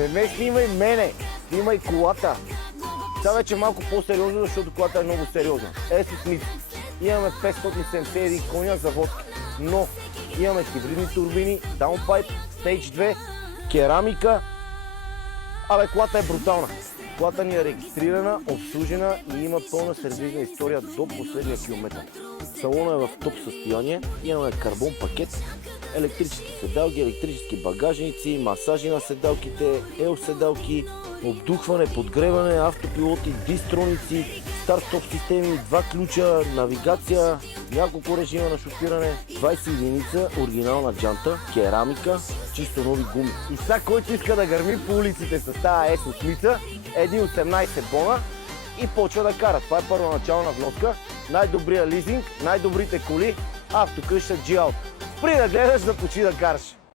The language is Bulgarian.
Не ме снимай мене, снимай колата. Сега вече е малко по-сериозно, защото колата е много сериозна. Ето Смит. Имаме 571 коня заводки, но имаме хибридни турбини, даунпайп, Stage 2, керамика. Абе, колата е брутална. Колата ни е регистрирана, обслужена и има пълна сервизна история до последния километър. Салона е в топ състояние, имаме карбон пакет, електрически седалки, електрически багажници, масажи на седалките, седалки, обдухване, подгреване, автопилоти, дистроници, старт-стоп системи, 2 ключа, навигация, няколко режима на шофиране, 20 единица, оригинална джанта, керамика, чисто нови гуми. И сега, който иска да гърми по улиците с тази S8, еди 18 бона и почва да кара. Това е първоначална вноска, най-добрия лизинг, най-добрите коли, автокъща G-Auto. Спри да гледаш, започни да караш.